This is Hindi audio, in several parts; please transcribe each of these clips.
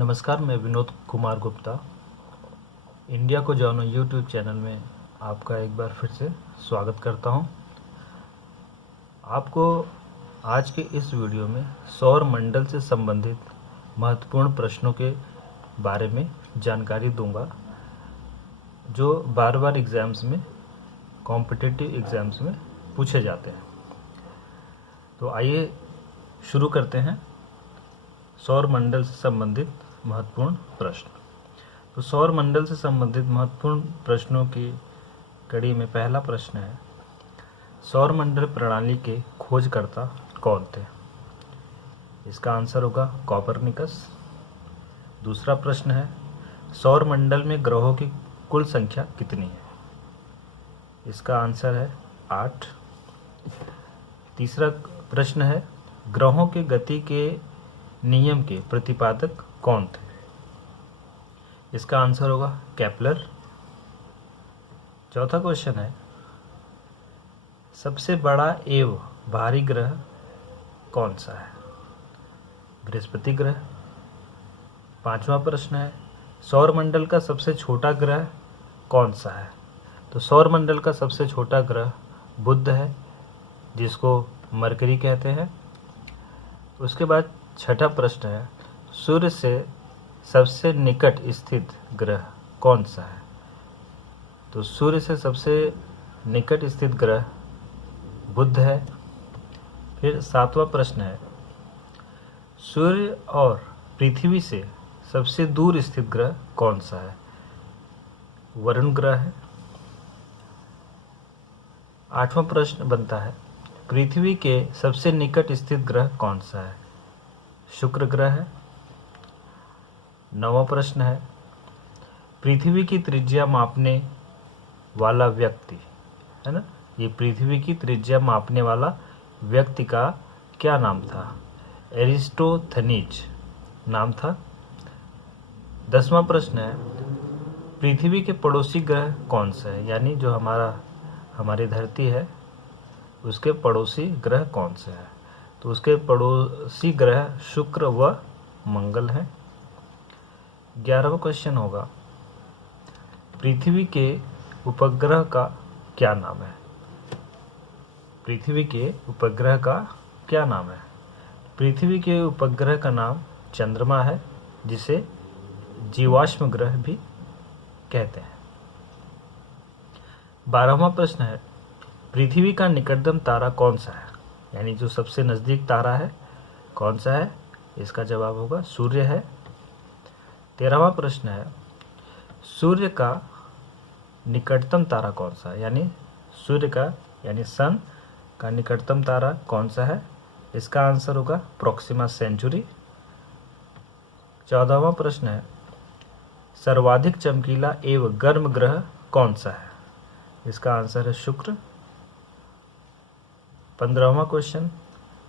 नमस्कार, मैं विनोद कुमार गुप्ता इंडिया को जानो यूट्यूब चैनल में आपका एक बार फिर से स्वागत करता हूं। आपको आज के इस वीडियो में सौर मंडल से संबंधित महत्वपूर्ण प्रश्नों के बारे में जानकारी दूंगा, जो बार बार एग्ज़ाम्स में, कॉम्पिटिटिव एग्ज़ाम्स में पूछे जाते हैं। तो आइए शुरू करते हैं सौर मंडल से संबंधित महत्वपूर्ण प्रश्न। तो सौर मंडल से संबंधित महत्वपूर्ण प्रश्नों की कड़ी में पहला प्रश्न है, सौर मंडल प्रणाली के खोजकर्ता कौन थे? इसका आंसर होगा कोपरनिकस। दूसरा प्रश्न है, सौर मंडल में ग्रहों की कुल संख्या कितनी है? इसका आंसर है 8। तीसरा प्रश्न है, ग्रहों के गति के नियम के प्रतिपादक कौन थे? इसका आंसर होगा केपलर। चौथा क्वेश्चन है, सबसे बड़ा एवं भारी ग्रह कौन सा है? बृहस्पति ग्रह। पांचवा प्रश्न है, सौर मंडल का सबसे छोटा ग्रह कौन सा है? तो सौर मंडल का सबसे छोटा ग्रह बुध है, जिसको मरकरी कहते हैं। उसके बाद छठा प्रश्न है, सूर्य से सबसे निकट स्थित ग्रह कौन सा है? तो सूर्य से सबसे निकट स्थित ग्रह बुध है। फिर सातवां प्रश्न है, सूर्य और पृथ्वी से सबसे दूर स्थित ग्रह कौन सा है? वरुण ग्रह है। आठवां प्रश्न बनता है, पृथ्वी के सबसे निकट स्थित ग्रह कौन सा है? शुक्र ग्रह है। नौवां प्रश्न है, पृथ्वी की त्रिज्या मापने वाला व्यक्ति, है ना, ये पृथ्वी की त्रिज्या मापने वाला व्यक्ति का क्या नाम था? एरिस्टोथनीज नाम था। 10वां प्रश्न है, पृथ्वी के पड़ोसी ग्रह कौन सा है? यानी जो हमारी धरती है उसके पड़ोसी ग्रह कौन से है? तो उसके पड़ोसी ग्रह शुक्र व मंगल हैं। 11वां क्वेश्चन होगा, पृथ्वी के उपग्रह का क्या नाम है? पृथ्वी के उपग्रह का क्या नाम है? पृथ्वी के उपग्रह का नाम चंद्रमा है, जिसे जीवाश्म ग्रह भी कहते हैं। 12वां प्रश्न है, पृथ्वी का निकटतम तारा कौन सा है? यानी जो सबसे नज़दीक तारा है कौन सा है? इसका जवाब होगा सूर्य है। 13वां प्रश्न है, सूर्य का निकटतम तारा कौन सा है? यानी सूर्य का यानी सन का निकटतम तारा कौन सा है? इसका आंसर होगा प्रोक्सिमा सेंचुरी। 14वां प्रश्न है, सर्वाधिक चमकीला एवं गर्म ग्रह कौन सा है? इसका आंसर है शुक्र। 15वां क्वेश्चन,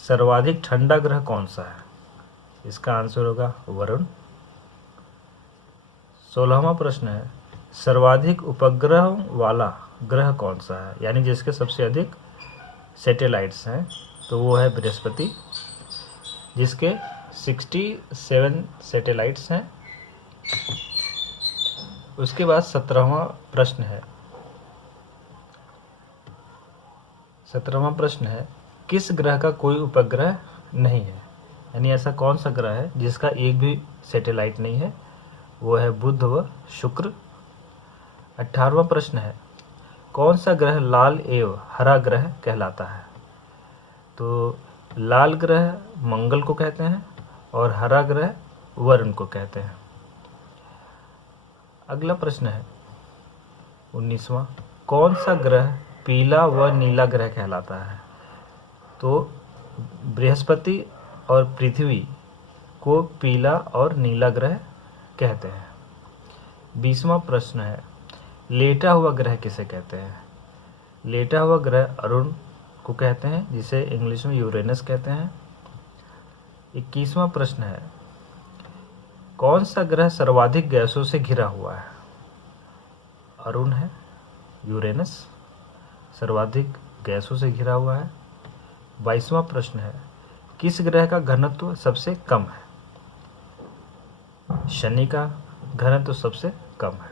सर्वाधिक ठंडा ग्रह कौन सा है? इसका आंसर होगा वरुण। 16वां प्रश्न है, सर्वाधिक उपग्रह वाला ग्रह कौन सा है? यानी जिसके सबसे अधिक सैटेलाइट्स हैं, तो वो है बृहस्पति, जिसके 67 सैटेलाइट्स हैं। उसके बाद 17वां प्रश्न है, 17वां प्रश्न है, किस ग्रह का कोई उपग्रह नहीं है? यानी ऐसा कौन सा ग्रह है जिसका एक भी सैटेलाइट नहीं है? वो है बुध व शुक्र। 18वां प्रश्न है, कौन सा ग्रह लाल एवं हरा ग्रह कहलाता है? तो लाल ग्रह मंगल को कहते हैं और हरा ग्रह वरुण को कहते हैं। अगला प्रश्न है 19वां, कौन सा ग्रह पीला व नीला ग्रह कहलाता है? तो बृहस्पति और पृथ्वी को पीला और नीला ग्रह कहते हैं। 20वां प्रश्न है, लेटा हुआ ग्रह किसे कहते हैं? लेटा हुआ ग्रह अरुण को कहते हैं, जिसे इंग्लिश में यूरेनस कहते हैं। 21वां प्रश्न है, कौन सा ग्रह सर्वाधिक गैसों से घिरा हुआ है? अरुण है, यूरेनस सर्वाधिक गैसों से घिरा हुआ है। 22वां प्रश्न है, किस ग्रह का घनत्व सबसे कम है? शनि का घनत्व सबसे कम है।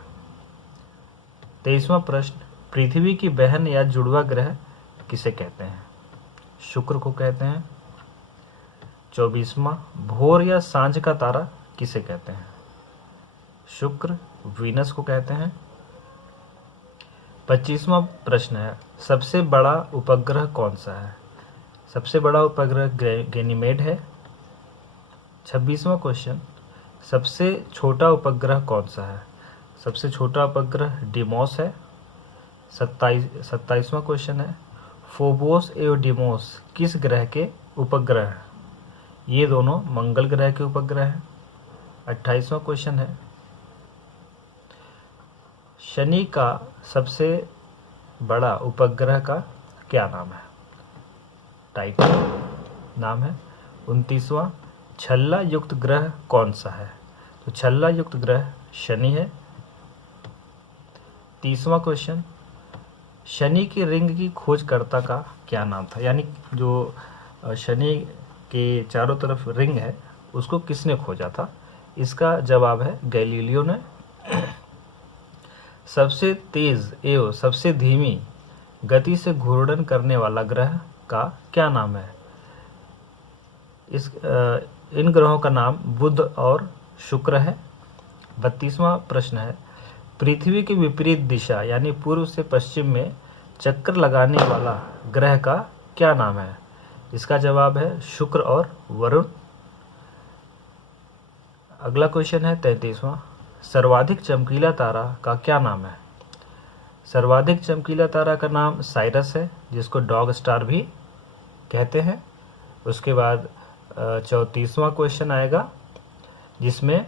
23वां प्रश्न, पृथ्वी की बहन या जुड़वा ग्रह किसे कहते हैं? शुक्र को कहते हैं। 24वां, भोर या सांझ का तारा किसे कहते हैं? शुक्र, वीनस को कहते हैं। 25वां प्रश्न है, सबसे बड़ा उपग्रह कौन सा है? सबसे बड़ा उपग्रह गैनीमेड है। 26वां क्वेश्चन, सबसे छोटा उपग्रह कौन सा है? सबसे छोटा उपग्रह डिमोस है। 27वां क्वेश्चन है, फोबोस एवं डिमोस किस ग्रह के उपग्रह हैं? ये दोनों मंगल ग्रह के उपग्रह हैं। 28वां क्वेश्चन है, शनि का सबसे बड़ा उपग्रह का क्या नाम है? टाइटन नाम है। 29वां, छल्ला युक्त ग्रह कौन सा है? तो छल्ला युक्त ग्रह शनि है। 30वां क्वेश्चन, शनि की रिंग की खोजकर्ता का क्या नाम था? यानी जो शनि के चारों तरफ रिंग है उसको किसने खोजा था? इसका जवाब है गैलीलियो ने। सबसे तेज एवं सबसे धीमी गति से घूर्णन करने वाला ग्रह का क्या नाम है? इन ग्रहों का नाम बुध और शुक्र है। 32वां प्रश्न है, पृथ्वी की विपरीत दिशा यानी पूर्व से पश्चिम में चक्कर लगाने वाला ग्रह का क्या नाम है? इसका जवाब है शुक्र और वरुण। अगला क्वेश्चन है 33वां, सर्वाधिक चमकीला तारा का क्या नाम है? सर्वाधिक चमकीला तारा का नाम साइरस है, जिसको डॉग स्टार भी कहते हैं। उसके बाद 34वां क्वेश्चन आएगा, जिसमें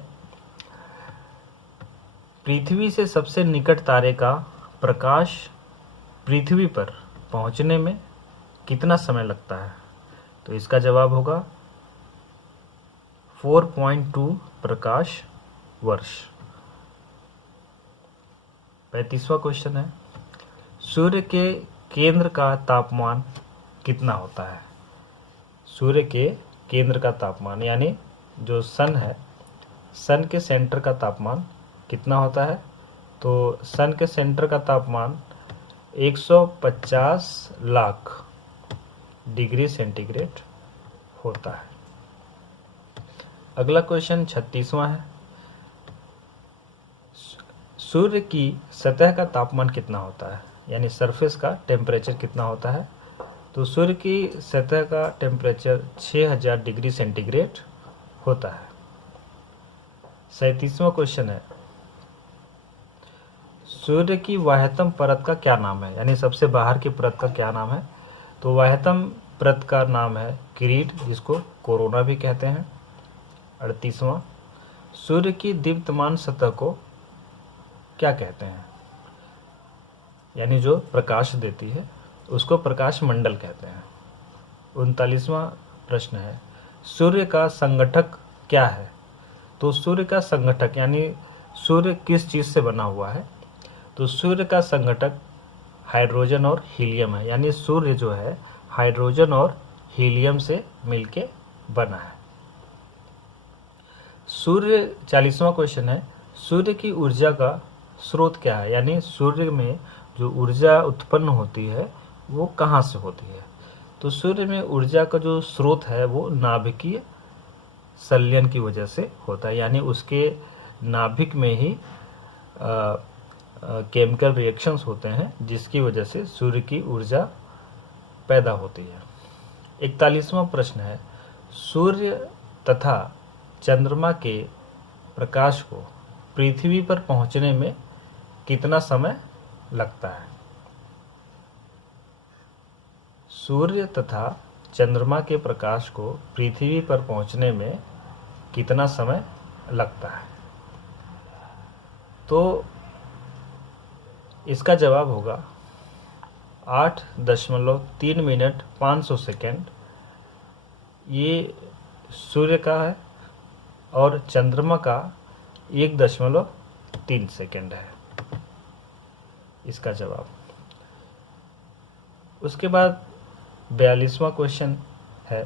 पृथ्वी से सबसे निकट तारे का प्रकाश पृथ्वी पर पहुंचने में कितना समय लगता है? तो इसका जवाब होगा 4.2 प्रकाश वर्ष। 35वां क्वेश्चन है, सूर्य के केंद्र का तापमान कितना होता है? सूर्य के केंद्र का तापमान यानी जो सन है, सन के सेंटर का तापमान कितना होता है? तो सन के सेंटर का तापमान 150 लाख डिग्री सेंटीग्रेड होता है। अगला क्वेश्चन 36वां है, सूर्य की सतह का तापमान कितना होता है? यानी सरफेस का टेम्परेचर कितना होता है? तो सूर्य की सतह का टेम्परेचर 6000 डिग्री सेंटीग्रेड होता है। 37वां क्वेश्चन है, सूर्य की बाह्यतम परत का क्या नाम है? यानी सबसे बाहर की परत का क्या नाम है? तो बाह्यतम परत का नाम है किरीट, जिसको कोरोना भी कहते हैं। 38वां, सूर्य की दीप्तमान सतह को क्या कहते हैं? यानी जो प्रकाश देती है उसको प्रकाश मंडल कहते हैं। 39वां प्रश्न है, सूर्य का संगठक क्या है? तो सूर्य का संगठक यानी सूर्य किस चीज़ से बना हुआ है? तो सूर्य का संगठक हाइड्रोजन और हीलियम है, यानी सूर्य जो है हाइड्रोजन और हीलियम से मिलके बना है। सूर्य 40वां क्वेश्चन है, सूर्य की ऊर्जा का स्रोत क्या है? यानी सूर्य में जो ऊर्जा उत्पन्न होती है वो कहाँ से होती है? तो सूर्य में ऊर्जा का जो स्रोत है वो नाभिकीय संलयन की वजह से होता है, यानी उसके नाभिक में ही केमिकल रिएक्शंस होते हैं जिसकी वजह से सूर्य की ऊर्जा पैदा होती है। 41वां प्रश्न है, सूर्य तथा चंद्रमा के प्रकाश को पृथ्वी पर पहुंचने में कितना समय लगता है? सूर्य तथा चंद्रमा के प्रकाश को पृथ्वी पर पहुंचने में कितना समय लगता है? तो इसका जवाब होगा 8.3 मिनट 500 सेकेंड। ये सूर्य का है और चंद्रमा का 1.3 सेकेंड है इसका जवाब। उसके बाद 42वां क्वेश्चन है,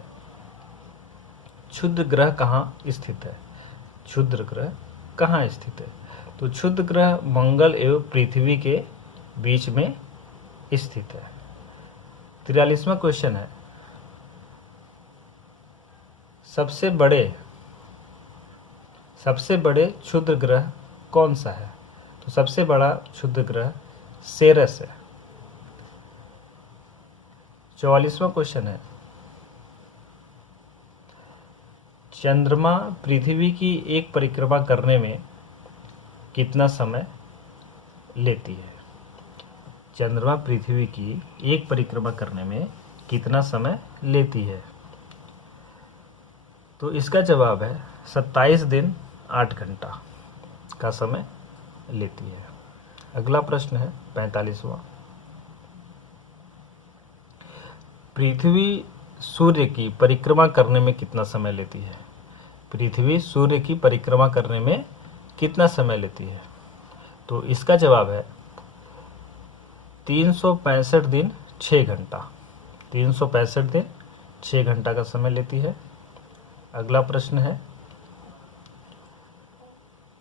क्षुद्र ग्रह कहाँ स्थित है? क्षुद्र ग्रह कहाँ स्थित है? तो क्षुद्र ग्रह मंगल एवं पृथ्वी के बीच में स्थित है। 43वां क्वेश्चन है, सबसे बड़े क्षुद्र ग्रह कौन सा है? तो सबसे बड़ा क्षुद्र ग्रह सेरस है। 44वां क्वेश्चन है, चंद्रमा पृथ्वी की एक परिक्रमा करने में कितना समय लेती है? चंद्रमा पृथ्वी की एक परिक्रमा करने में कितना समय लेती है? तो इसका जवाब है 27 दिन 8 घंटा का समय लेती है। अगला प्रश्न है 45वां, पृथ्वी सूर्य की परिक्रमा करने में कितना समय लेती है? पृथ्वी सूर्य की परिक्रमा करने में कितना समय लेती है? तो इसका जवाब है 365 दिन 6 घंटा। 365 दिन 6 घंटा का समय लेती है। अगला प्रश्न है,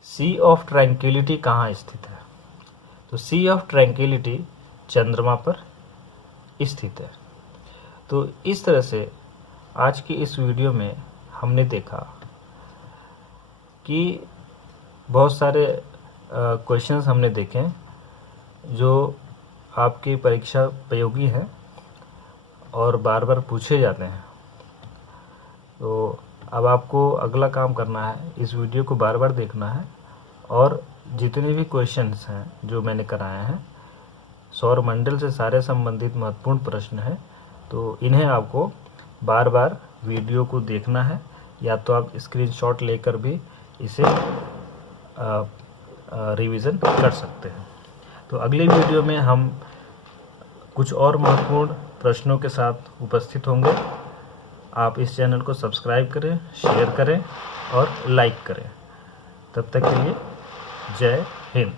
सी ऑफ ट्रैंक्विलिटी कहाँ स्थित है? तो सी ऑफ ट्रैंक्विलिटी चंद्रमा पर स्थित है। तो इस तरह से आज की इस वीडियो में हमने देखा कि बहुत सारे क्वेश्चंस हमने देखे जो आपकी परीक्षा उपयोगी हैं और बार बार पूछे जाते हैं। तो अब आपको अगला काम करना है, इस वीडियो को बार बार देखना है और जितने भी क्वेश्चंस हैं जो मैंने कराए हैं, सौरमंडल से सारे संबंधित महत्वपूर्ण प्रश्न हैं, तो इन्हें आपको बार बार वीडियो को देखना है, या तो आप स्क्रीनशॉट लेकर भी इसे रिवीजन कर सकते हैं। तो अगले वीडियो में हम कुछ और महत्वपूर्ण प्रश्नों के साथ उपस्थित होंगे। आप इस चैनल को सब्सक्राइब करें, शेयर करें और लाइक करें। तब तक के लिए जय हिंद।